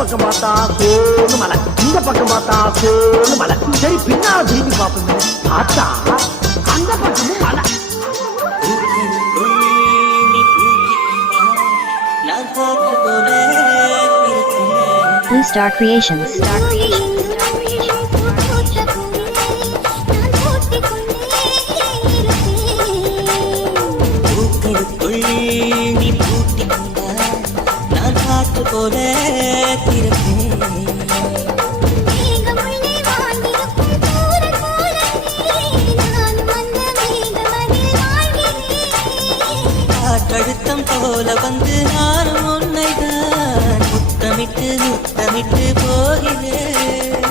பக்கம் பார்த்தா கோன்னு மலை, இந்த பக்கம் பார்த்தா கோன்னு மலை. சரி பின்னால திரும்பி பார்ப்போமே, பார்த்தா அந்த பக்கமும் மலை. Blue Star Creations. போல காற்றழுத்தம் போல வந்து நானும் உன்னைதான் முத்தமிட்டு முத்தமிட்டு போகிறேன்.